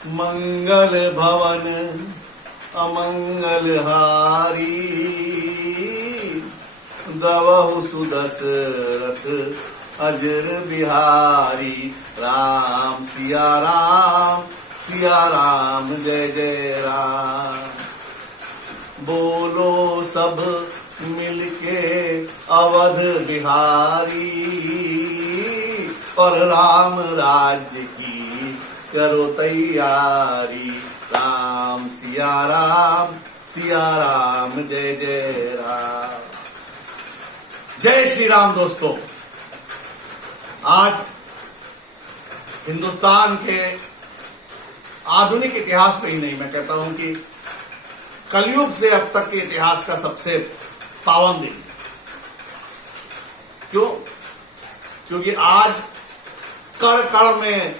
मंगल भवन अमंगल हारी, द्रवहु सुदशरथ अजर बिहारी। राम सिया राम जय जय राम। बोलो सब मिलके अवध बिहारी, और राम राज्य की करो तैयारी। राम सिया राम जय जय राम। जय श्री राम। दोस्तों, आज हिंदुस्तान के आधुनिक इतिहास में ही नहीं, मैं कहता हूं कि कलयुग से अब तक के इतिहास का सबसे पावन दिन। क्यों? क्योंकि आज कण कण में,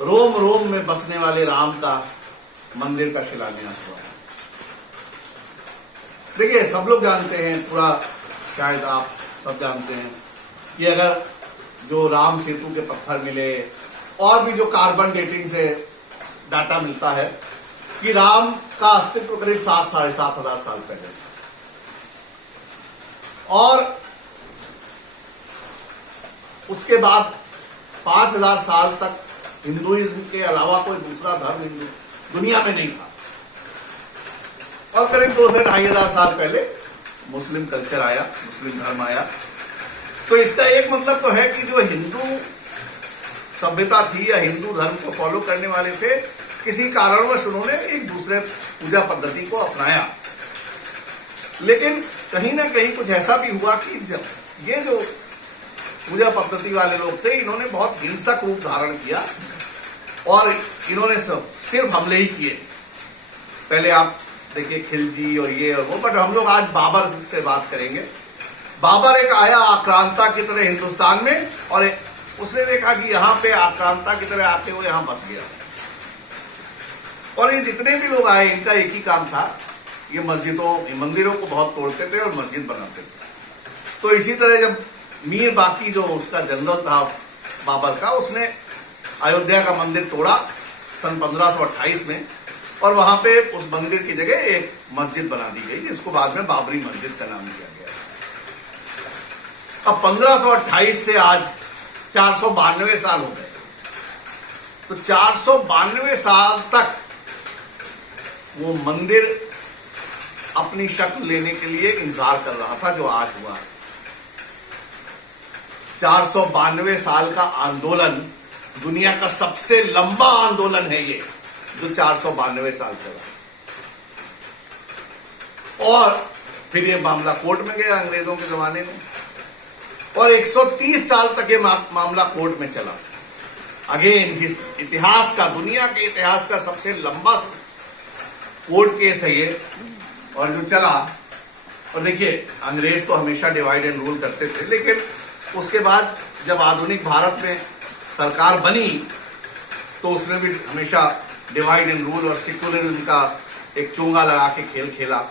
रोम रोम में बसने वाले राम का मंदिर का शिलान्यास हुआ है। देखिए, सब लोग जानते हैं, पूरा शायद आप सब जानते हैं कि अगर जो राम सेतु के पत्थर मिले और भी जो कार्बन डेटिंग से डाटा मिलता है कि राम का अस्तित्व करीब 7-7,500 साल पहले, और उसके बाद 5,000 साल तक हिंदुइज्म के अलावा कोई दूसरा धर्म हिंदू दुनिया में नहीं था। और करीब 2,000-2,500 साल पहले मुस्लिम कल्चर आया, मुस्लिम धर्म आया। तो इसका एक मतलब तो है कि जो हिंदू सभ्यता थी या हिंदू धर्म को फॉलो करने वाले थे, किसी कारणवश उन्होंने एक दूसरे पूजा पद्धति को अपनाया। लेकिन कहीं ना कहीं कुछ ऐसा भी हुआ कि जब ये जो पूजा पद्धति वाले लोग थे, इन्होंने बहुत हिंसक रूप धारण किया और इन्होंने सिर्फ हमले ही किए। पहले आप देखिए खिलजी और ये और वो, बट हम लोग आज बाबर से बात करेंगे। बाबर एक आया आक्रांता की तरह हिंदुस्तान में, और उसने देखा कि यहाँ पे आक्रांता की तरह आके वो यहाँ बस गया। और ये जितने भी लोग आए, इनका एक ही काम था, ये मंदिरों को बहुत तोड़ते थे और मस्जिद बनाते थे। तो इसी तरह जब मीर बाकी जो उसका जनरल था बाबर का, उसने अयोध्या का मंदिर तोड़ा सन 1528 में, और वहां पे उस मंदिर की जगह एक मस्जिद बना दी गई, जिसको बाद में बाबरी मस्जिद का नाम दिया गया। अब 1528 से आज 492 साल हो गए। तो 492 साल तक वो मंदिर अपनी शक्ल लेने के लिए इंतजार कर रहा था, जो आज हुआ। 492 साल का आंदोलन, दुनिया का सबसे लंबा आंदोलन है ये, जो 492 साल चला। और फिर ये मामला कोर्ट में गया अंग्रेजों के जमाने में, और 130 साल तक ये मामला कोर्ट में चला। अगेन इतिहास का, दुनिया के इतिहास का सबसे लंबा कोर्ट केस है ये, और जो चला। और देखिए, अंग्रेज तो हमेशा डिवाइड एंड रूल करते थे, लेकिन उसके बाद जब आधुनिक भारत में सरकार बनी, तो उसने भी हमेशा डिवाइड एंड रूल और सेक्युलरिज्म का एक चोंगा लगा के खेल खेला,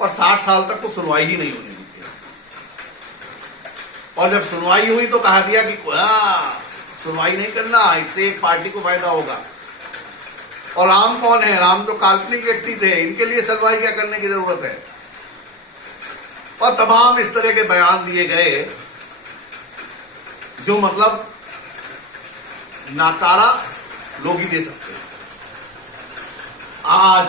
और 60 साल तक तो सुनवाई ही नहीं होने दी। और जब सुनवाई हुई तो कहा दिया कि सुनवाई नहीं करना, इससे एक पार्टी को फायदा होगा। और राम कौन है? राम तो काल्पनिक व्यक्ति थे, इनके लिए सुनवाई क्या करने की जरूरत है? और तमाम इस तरह के बयान दिए गए, जो मतलब नाकारा लोग ही दे सकते हैं। आज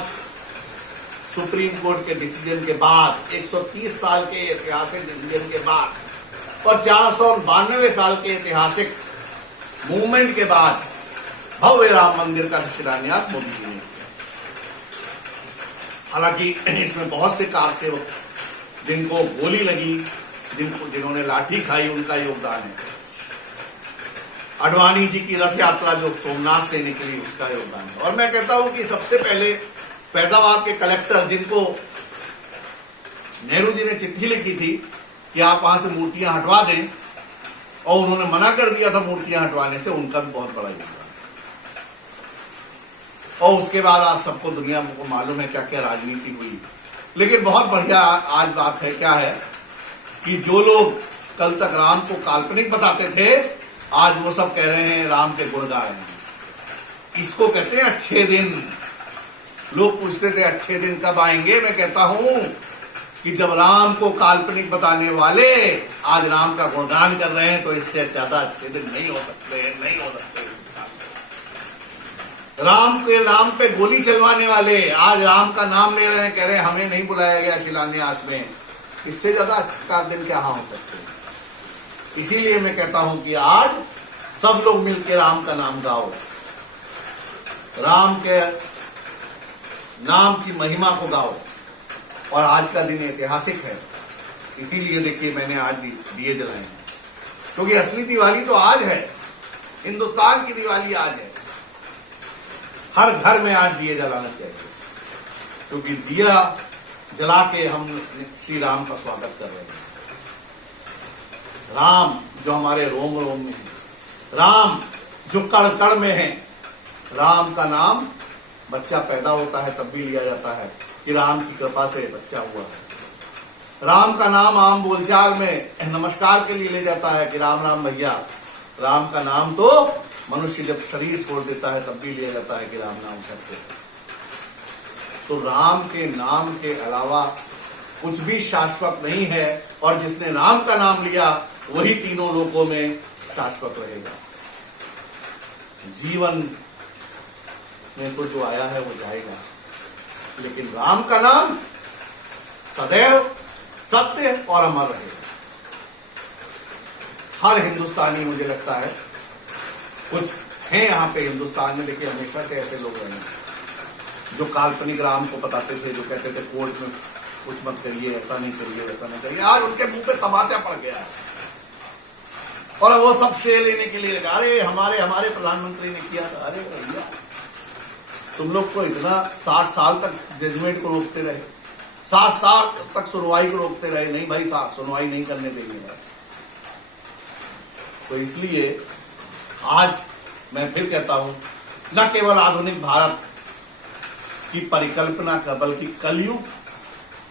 सुप्रीम कोर्ट के डिसीजन के बाद, 130 साल के ऐतिहासिक डिसीजन के बाद, और 492 साल के ऐतिहासिक मूवमेंट के बाद, भव्य राम मंदिर का शिलान्यास मोदी जी ने किया। हालांकि इसमें बहुत से कारसेवक, जिनको गोली लगी, जिन्होंने लाठी खाई, उनका योगदान है। अडवाणी जी की रथ यात्रा जो सोमनाथ से निकली, उसका योगदान है। और मैं कहता हूं कि सबसे पहले फैजाबाद के कलेक्टर, जिनको नेहरू जी ने चिट्ठी लिखी थी कि आप वहां से मूर्तियां हटवा दें, और उन्होंने मना कर दिया था मूर्तियां हटवाने से, उनका भी बहुत बड़ा योगदान। और उसके बाद आज सबको, दुनिया को मालूम है क्या क्या राजनीति हुई। लेकिन बहुत बढ़िया आज बात है, क्या है कि जो लोग कल तक राम को काल्पनिक बताते थे, आज वो सब कह रहे हैं राम के गुण गा रहे हैं। इसको कहते हैं अच्छे दिन। लोग पूछते थे अच्छे दिन कब आएंगे, मैं कहता हूं कि जब राम को काल्पनिक बताने वाले आज राम का गुणगान कर रहे हैं, तो इससे ज्यादा अच्छे दिन नहीं हो सकते, नहीं हो सकते। राम पे गोली चलवाने वाले आज राम का नाम ले रहे हैं, कह रहे हैं हमें नहीं बुलाया गया शिलान्यास में, इससे ज्यादा अच्छा दिन क्या हो सकते हैं। इसीलिए मैं कहता हूं कि आज सब लोग मिलकर राम का नाम गाओ, राम के नाम की महिमा को गाओ। और आज का दिन ऐतिहासिक है, इसीलिए देखिए मैंने आज दिए जलाए हैं, क्योंकि असली दिवाली तो आज है, हिंदुस्तान की दिवाली आज है। हर घर में आज दिए जलाना चाहिए, क्योंकि दिया जला के हम श्री राम का स्वागत कर रहे हैं। राम जो हमारे रोम रोम में है, राम जो कण कण में है। राम का नाम बच्चा पैदा होता है तब भी लिया जाता है कि राम की कृपा से बच्चा हुआ है। राम का नाम आम बोलचाल में नमस्कार के लिए ले जाता है कि राम राम भैया। राम का नाम तो मनुष्य जब शरीर छोड़ देता है तब भी लिया जाता है कि राम नाम सत्य। तो राम के नाम के अलावा कुछ भी शाश्वत नहीं है, और जिसने राम का नाम लिया वही तीनों लोकों में शाश्वत रहेगा। जीवन में तो जो आया है वो जाएगा, लेकिन राम का नाम सदैव सत्य और अमर रहेगा। हर हिंदुस्तानी, मुझे लगता है कुछ हैं यहाँ पे हिंदुस्तान में, देखिए हमेशा से ऐसे लोग रहे जो काल्पनिक राम को बताते थे, जो कहते थे कोर्ट में कुछ मत करिए, ऐसा नहीं करिए, वैसा नहीं करिए। आज उनके मुंह पे तमाचा पड़ गया है, और वो सब श्रेय लेने के लिए लगा, अरे हमारे प्रधानमंत्री ने किया था। अरे भैया, तुम लोग को इतना 60 साल तक जजमेंट को रोकते रहे, 60 साल तक सुनवाई को रोकते रहे। नहीं भाई साहब, सुनवाई नहीं करने देंगे। तो इसलिए आज मैं फिर कहता हूं, न केवल आधुनिक भारत की परिकल्पना का, बल्कि कलयुग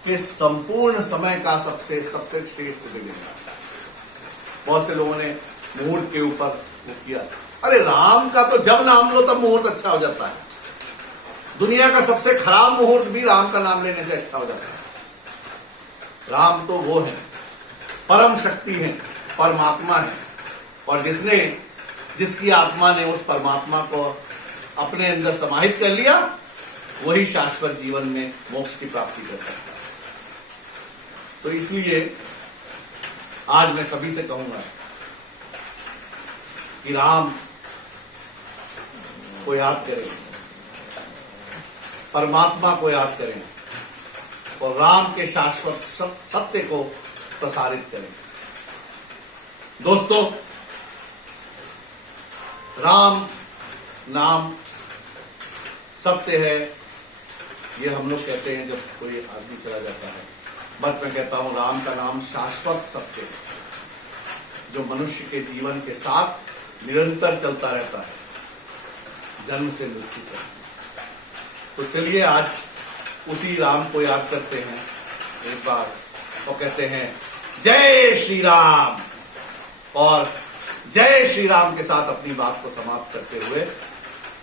के संपूर्ण समय का सबसे श्रेष्ठ दिन है। बहुत से लोगों ने मुहूर्त के ऊपर वो किया। अरे राम का तो जब नाम लो तब मुहूर्त अच्छा हो जाता है। दुनिया का सबसे खराब मुहूर्त भी राम का नाम लेने से अच्छा हो जाता है। राम तो वो है, परम शक्ति है, परमात्मा है, और जिसकी आत्मा ने उस परमात्मा को अपने अंदर समाहित कर लिया, वही शाश्वत जीवन में मोक्ष की प्राप्ति कर सकता है। तो इसलिए आज मैं सभी से कहूंगा कि राम को याद करें, परमात्मा को याद करें, और राम के शाश्वत सत्य को प्रसारित करें। दोस्तों, राम नाम सत्य है, ये हम लोग कहते हैं जब कोई आदमी चला जाता है, बट मैं कहता हूं राम का नाम शाश्वत सत्य है, जो मनुष्य के जीवन के साथ निरंतर चलता रहता है, जन्म से मृत्यु तक। तो चलिए आज उसी राम को याद करते हैं एक बार, और कहते हैं जय श्री राम, और जय श्री राम के साथ अपनी बात को समाप्त करते हुए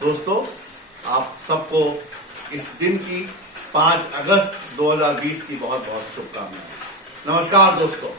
दोस्तों, आप सबको इस दिन की 5 अगस्त 2020 की बहुत बहुत शुभकामनाएं। नमस्कार दोस्तों।